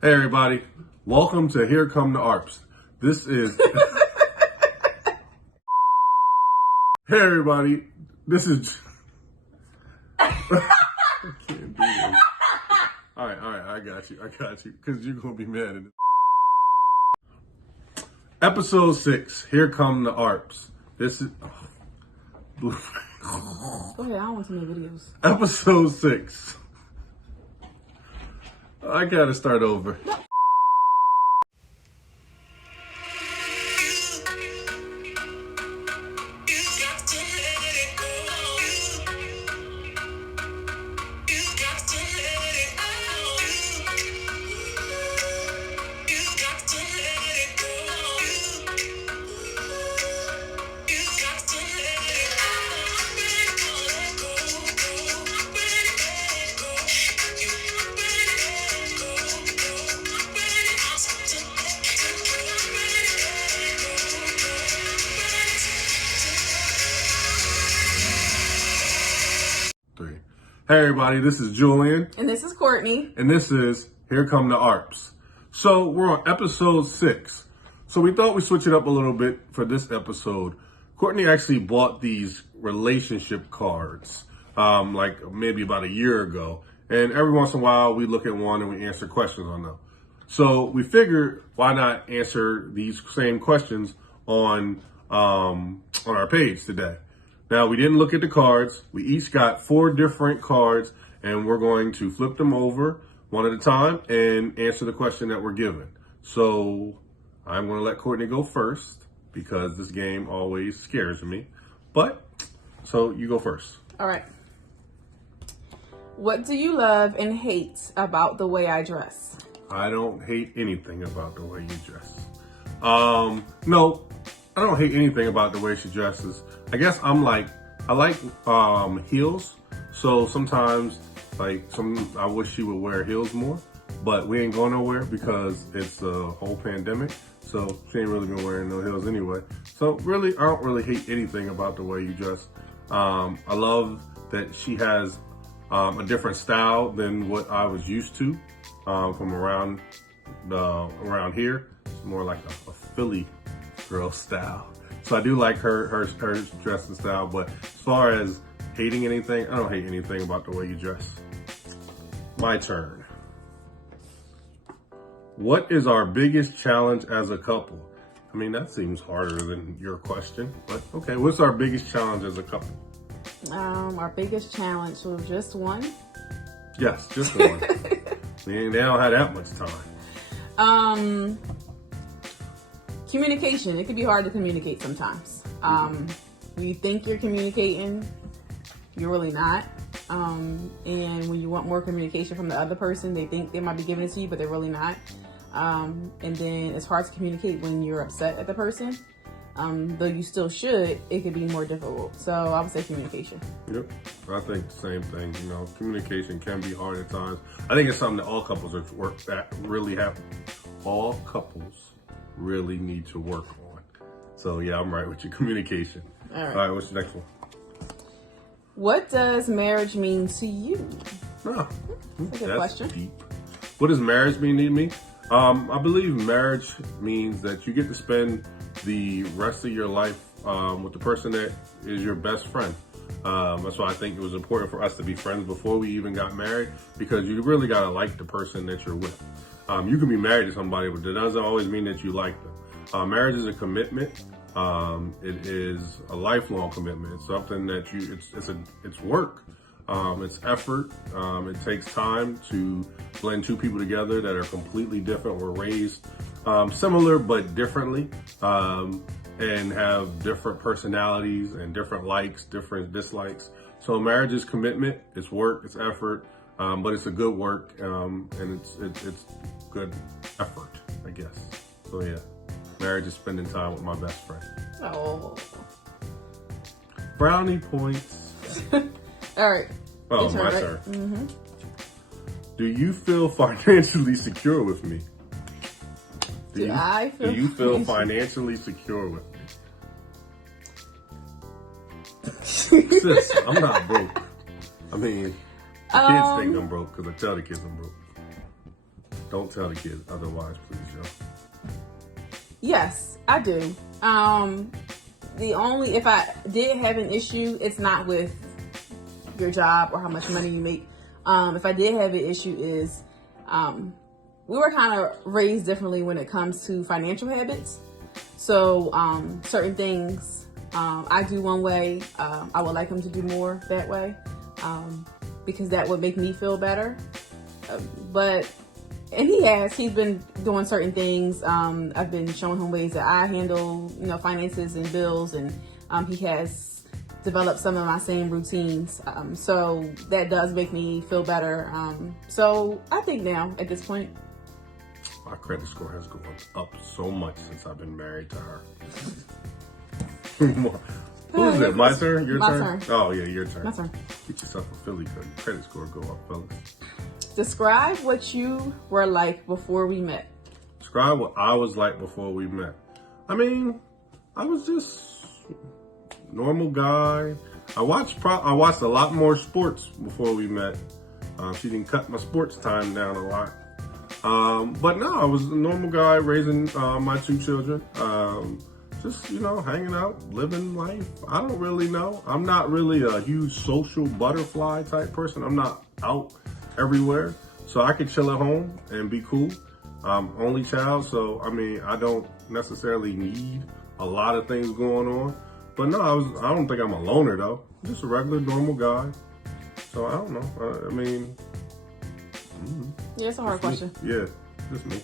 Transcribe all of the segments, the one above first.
Hey everybody, welcome to Here Come the ARPs. This is... Hey everybody, this is... I can't do this. Alright, I got you, because you're going to be mad at it. Episode 6, Here Come the ARPs. This is... Go ahead, I don't want to make videos. Episode 6. I gotta start over. Hey everybody, this is Julian. And this is Courtney. And this is Here Come the ARPs. So we're on episode 6. So we thought we'd switch it up a little bit for this episode. Courtney actually bought these relationship cards, like maybe about a year ago. And every once in a while we look at one and we answer questions on them. So we figured why not answer these same questions on our page today. Now, we didn't look at the cards. We each got 4 different cards, and we're going to flip them over one at a time and answer the question that we're given. So I'm going to let Courtney go first because this game always scares me. So you go first. All right. What do you love and hate about the way I dress? I don't hate anything about the way you dress. No, I don't hate anything about the way she dresses. I guess I like heels. So sometimes I wish she would wear heels more, but we ain't going nowhere because it's a whole pandemic. So she ain't really been wearing no heels anyway. So really, I don't really hate anything about the way you dress. I love that she has a different style than what I was used to from around here. It's more like a Philly girl style. So I do like her dressing style, but as far as hating anything, I don't hate anything about the way you dress. My turn. What is our biggest challenge as a couple? I mean, that seems harder than your question, but okay. What's our biggest challenge as a couple? Our biggest challenge was just one. Yes, just one. They don't have that much time. Communication. It can be hard to communicate sometimes. You think you're communicating, you're really not. And when you want more communication from the other person, they think they might be giving it to you, but they're really not. And then it's hard to communicate when you're upset at the person. Though you still should, it could be more difficult. So I would say communication. Yep, I think the same thing. Communication can be hard at times. I think it's something that all couples really need to work on. So yeah, I'm right with you. Communication. All right, what's the next one? What does marriage mean to you? That's a good question. Deep. What does marriage mean to me? I believe marriage means that you get to spend the rest of your life with the person that is your best friend. That's why I think it was important for us to be friends before we even got married, because you really gotta like the person that you're with. You can be married to somebody, but that doesn't always mean that you like them. Marriage is a commitment. It is a lifelong commitment. It's something that it's work. It's effort. It takes time to blend 2 people together that are completely different. We're raised similar but differently, and have different personalities and different likes, different dislikes. So marriage is commitment. It's work. It's effort. But it's a good work, and it's good effort, I guess. So yeah, marriage is spending time with my best friend. Oh. Brownie points. All right. Oh, my turn. Mm-hmm. Do you feel financially secure with me? Do you feel financially secure with me? Sis, I'm not broke. I mean, the kids think I'm broke because I tell the kids I'm broke. Don't tell the kids otherwise, please, Joe. Yes, I do. If I did have an issue, it's not with your job or how much money you make. If I did have an issue is, we were kind of raised differently when it comes to financial habits. So, certain things, I do one way, I would like him to do more that way, because that would make me feel better. And he's been doing certain things. I've been showing him ways that I handle, finances and bills, and he has developed some of my same routines. So that does make me feel better. So I think now at this point, my credit score has gone up so much since I've been married to her. Who is it? My turn? Your my turn? Oh, yeah, your turn. My turn. Get yourself a Philly credit score go up, fellas. Describe what you were like before we met. Describe what I was like before we met. I mean, I was just normal guy. I watched a lot more sports before we met. She didn't cut my sports time down a lot. But no, I was a normal guy raising my two children. Just, hanging out, living life. I don't really know. I'm not really a huge social butterfly type person. I'm not out everywhere. So I could chill at home and be cool. Only child, so I don't necessarily need a lot of things going on. But no, I don't think I'm a loner though. I'm just a regular normal guy. So I don't know. Yeah, it's a hard question. Yeah, just me.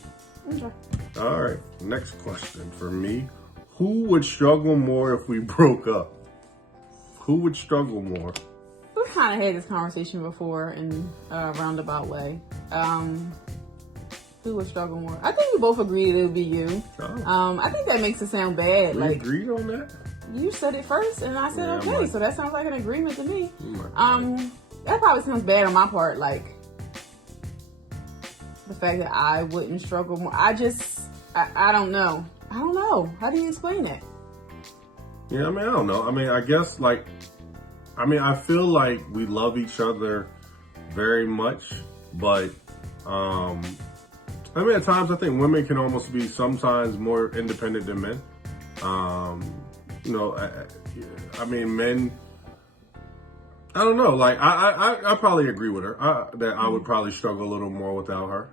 Okay. All right, next question for me. Who would struggle more if we broke up? Who would struggle more? We've kind of had this conversation before in a roundabout way. Who would struggle more? I think we both agreed it would be you. Oh. I think that makes it sound bad. We agreed on that? You said it first, and I said okay, so that sounds like an agreement to me. Right. That probably sounds bad on my part, like the fact that I wouldn't struggle more. I don't know. I don't know. How do you explain that? Yeah, I don't know. I guess I feel like we love each other very much, but at times I think women can almost be sometimes more independent than men. Men, I don't know. I probably agree with her that I would probably struggle a little more without her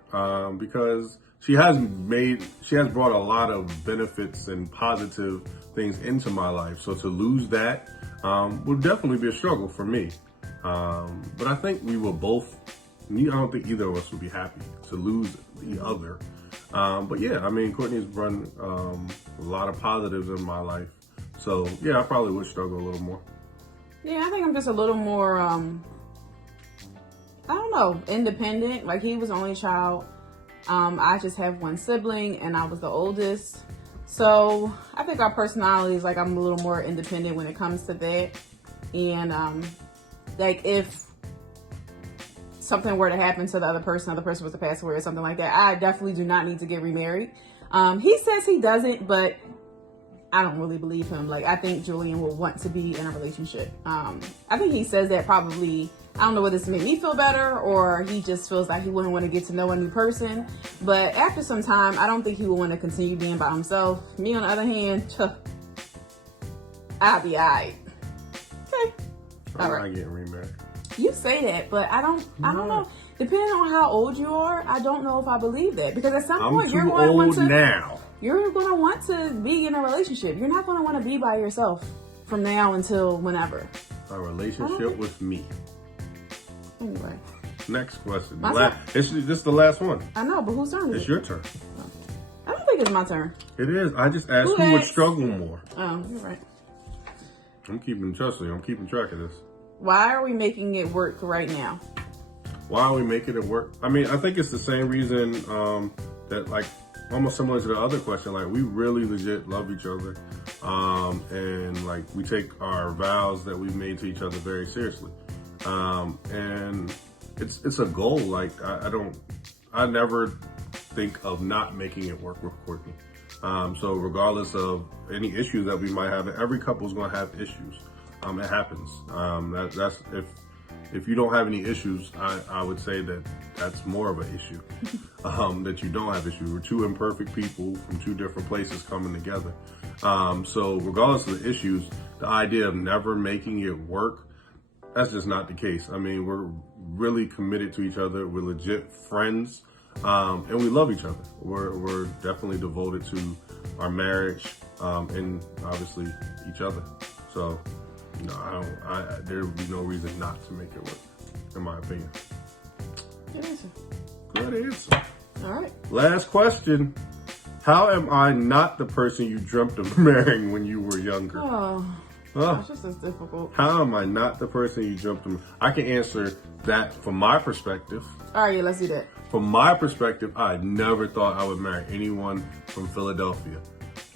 because she has brought a lot of benefits and positive things into my life. So to lose that would definitely be a struggle for me. But I think we will both. I don't think either of us would be happy to lose the other. But yeah, Courtney's brought a lot of positives in my life. So yeah, I probably would struggle a little more. Yeah, I think I'm just a little more, independent. Like, he was the only child. I just have one sibling, and I was the oldest. So I think our personalities, I'm a little more independent when it comes to that. And if something were to happen to the other person was to pass away or something like that, I definitely do not need to get remarried. He says he doesn't, but I don't really believe him. I think Julian will want to be in a relationship. I think he says that probably, I don't know whether it's to make me feel better or he just feels like he wouldn't want to get to know a new person. But after some time, I don't think he will want to continue being by himself. Me, on the other hand, I'll be all right. Okay. I'm not getting remarried. You say that, but I don't know. Depending on how old you are, I don't know if I believe that. Because at some point, you're going to want to... now. You're going to want to be in a relationship. You're not going to want to be by yourself from now until whenever. A relationship with me. Anyway. Next question. This is the last one. I know, but whose turn is it? It's your turn. I don't think it's my turn. It is. I just asked who would struggle more. Oh, you're right. I'm keeping track of this. Why are we making it work right now? Why are we making it work? I think it's the same reason that almost similar to the other question, we really legit love each other. And we take our vows that we've made to each other very seriously. And it's a goal. I never think of not making it work with Courtney. So regardless of any issues that we might have, every couple is going to have issues. It happens. That's if you don't have any issues, I would say that's more of an issue. that you don't have issues. We're two imperfect people from two different places coming together. So regardless of the issues, the idea of never making it work, that's just not the case. I mean, we're really committed to each other. We're legit friends, and we love each other. We're definitely devoted to our marriage, and obviously each other. So, no, there would be no reason not to make it work, in my opinion. Good answer. Good answer. All right. Last question. How am I not the person you dreamt of marrying when you were younger? Oh, Huh? that's just as difficult. How am I not the person you dreamt of? I can answer that from my perspective. All right, yeah, let's do that. From my perspective, I never thought I would marry anyone from Philadelphia.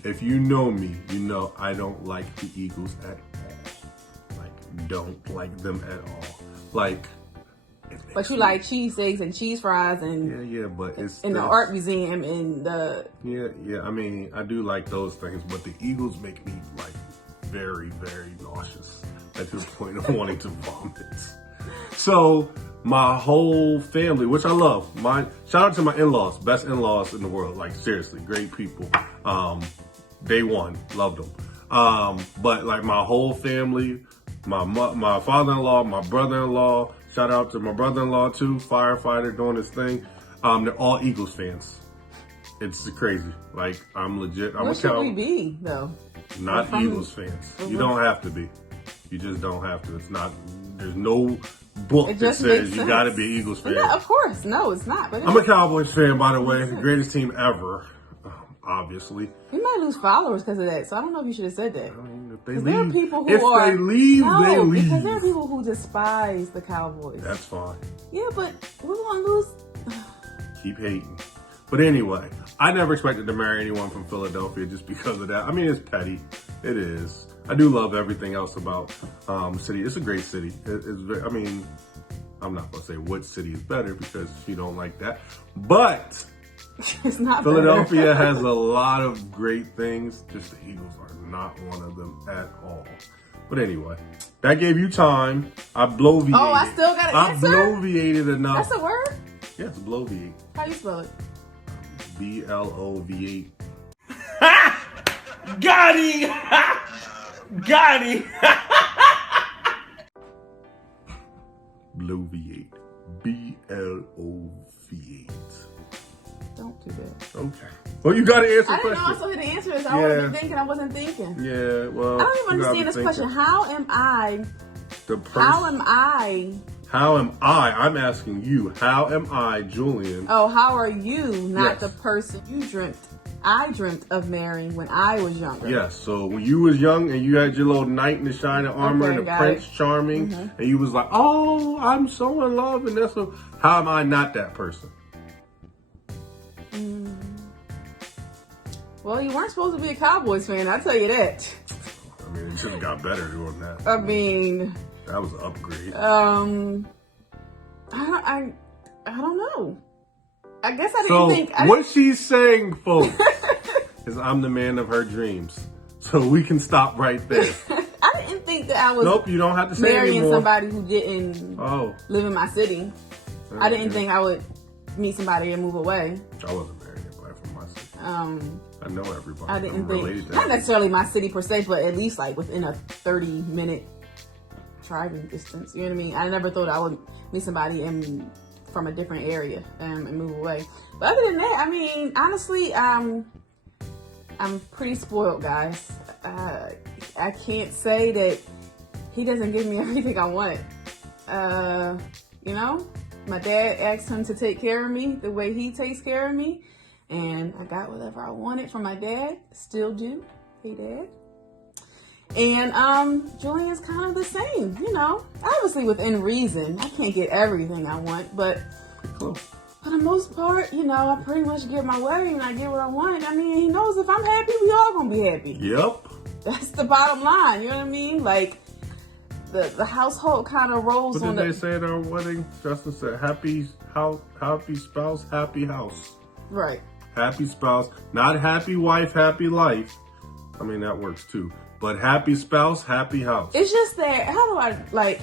If you know me, you know I don't like the Eagles at all. Like, don't like them at all. Like, But you like cheese eggs and cheese fries and yeah, but it's in the art museum and the yeah. I mean, I do like those things, but the Eagles make me like very, very nauseous at this point of wanting to vomit. So my whole family, which I love, shout out to my in-laws, best in-laws in the world. Like seriously, great people. Day one, loved them. But like my whole family, my father-in-law, my brother-in-law. Shout out to my brother-in-law too, firefighter doing his thing. They're all Eagles fans. It's crazy. Like I'm legit. what should we be though? Not Eagles fans. You don't have to be. You just don't have to. It's not. There's no book that says you got to be an Eagles fan. No, of course, no, it's not. But I'm a Cowboys fan, by the way. The greatest team ever, obviously. You might lose followers because of that. So I don't know if you should have said that. I mean, if they There are leave, people who if they leave, they leave. because there are people who despise the Cowboys. That's fine. Yeah, but we're gonna lose. Keep hating. But anyway, I never expected to marry anyone from Philadelphia just because of that. I mean, it's petty. It is. I do love everything else about the city. It's a great city. It's very, I mean, I'm not going to say what city is better because you don't like that. But It's not Philadelphia better. has a lot of great things. Just the Eagles are not one of them at all. But anyway, that gave you time. I bloviated. Oh, I still got an answer? I bloviated enough. That's a word? Yes, bloviate. How you spell it? BLOVA. Got him! Got him! Bloviate. BLOVA. Don't do that. Okay. Well, you got to answer I the didn't know I question. still had to answer this. I would have been thinking I wasn't thinking. Yeah, well. I don't even you gotta understand this be question. thinking. How am I? The person, How am I? How am I? I'm asking you. How am I, Julian? Oh, how are you not Yes. the person you dreamt? I dreamt of marrying when I was younger. Yes. So when you was young and you had your little knight in the shining armor Okay, and the got Prince it. Charming, and you was like, "Oh, I'm so in love," and that's what. How am I not that person? Well, you weren't supposed to be a Cowboys fan. I'll tell you that. I mean, it should have got better doing that. I mean, That was an upgrade. I don't know. I guess I didn't So think. what she's saying, folks, is I'm the man of her dreams. So we can stop right there. I didn't think that I was Nope, you don't have to say marrying anymore. somebody who didn't Oh, live in my city. I didn't think I would meet somebody and move away. I wasn't marrying anybody from my city. I know everybody. I didn't I'm related think, to not everybody. necessarily my city per se, but at least like within a 30-minute driving distance. You know what I mean? I never thought I would meet somebody from a different area and move away. But other than that, I mean, honestly, I'm pretty spoiled, guys. I can't say that he doesn't give me everything I want. You know, my dad asked him to take care of me the way he takes care of me. And I got whatever I wanted from my dad. Still do. Hey, Dad. And Julian's kind of the same, you know. Obviously within reason. I can't get everything I want, but Cool. for the most part, you know, I pretty much get my way and I get what I want. I mean, he knows if I'm happy, we all gonna be happy. Yep. That's the bottom line, you know what I mean? Like, the household kind of rolls What on did they the... say at our wedding? Justin said, happy spouse, happy house. Right. Happy spouse, not happy wife, happy life. I mean, that works too. But happy spouse, happy house. It's just that, how do I, like...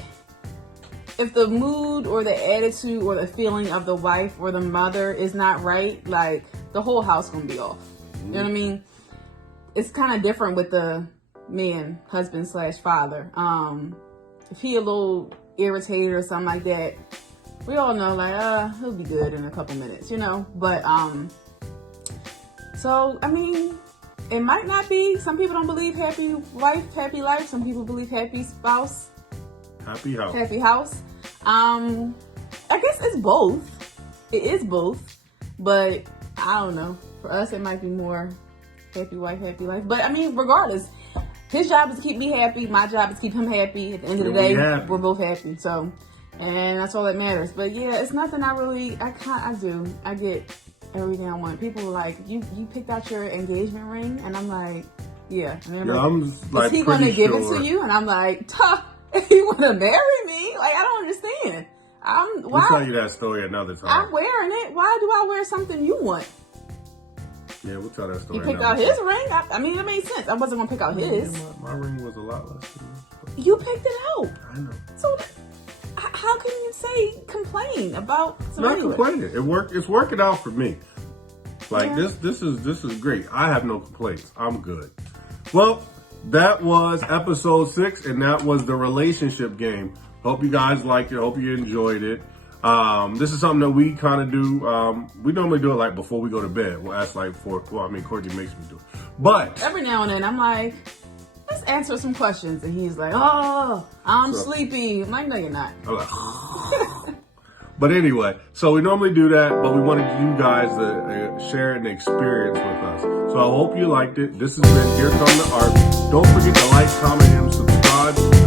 if the mood or the attitude or the feeling of the wife or the mother is not right, like the whole house gonna be off. You know what I mean? It's kind of different with the man, husband / father. If he a little irritated or something like that, we all know like he'll be good in a couple minutes, you know. But so I mean, it might not be. Some people don't believe happy wife, happy life. Some people believe happy spouse, happy house. Happy house. I guess it's both. It is both, but I don't know. For us, it might be more happy wife, happy life. But I mean, regardless, his job is to keep me happy. My job is to keep him happy. At the end of the day, we're both happy. So, and that's all that matters. But yeah, it's nothing I get everything I want. People are like, you picked out your engagement ring, and I'm like, yeah. Is he going to give it to you? And I'm like, you want to marry me? Like, I don't understand. We'll tell you that story another time. I'm wearing it. Why do I wear something you want? Yeah, we'll tell that story. You picked out his ring. I mean, it made sense. I wasn't gonna pick out his. Yeah, my ring was a lot less than yours. You picked it out. I know. So how can you complain about? Not complaining. It's working out for me. Like this is great. I have no complaints. I'm good. Well, that was episode 6, and that was the relationship game. Hope you guys liked it. Hope you enjoyed it. This is something that we kind of do. We normally do it like before we go to bed. Well, that's like Courtney makes me do it. But every now and then I'm like, let's answer some questions. And he's like, oh, I'm sleepy. I'm like, no, you're not. I'm like, but anyway, so we normally do that, but we wanted you guys to share an experience with us. So I hope you liked it. This has been Here Come the Art. Don't forget to like, comment, and subscribe.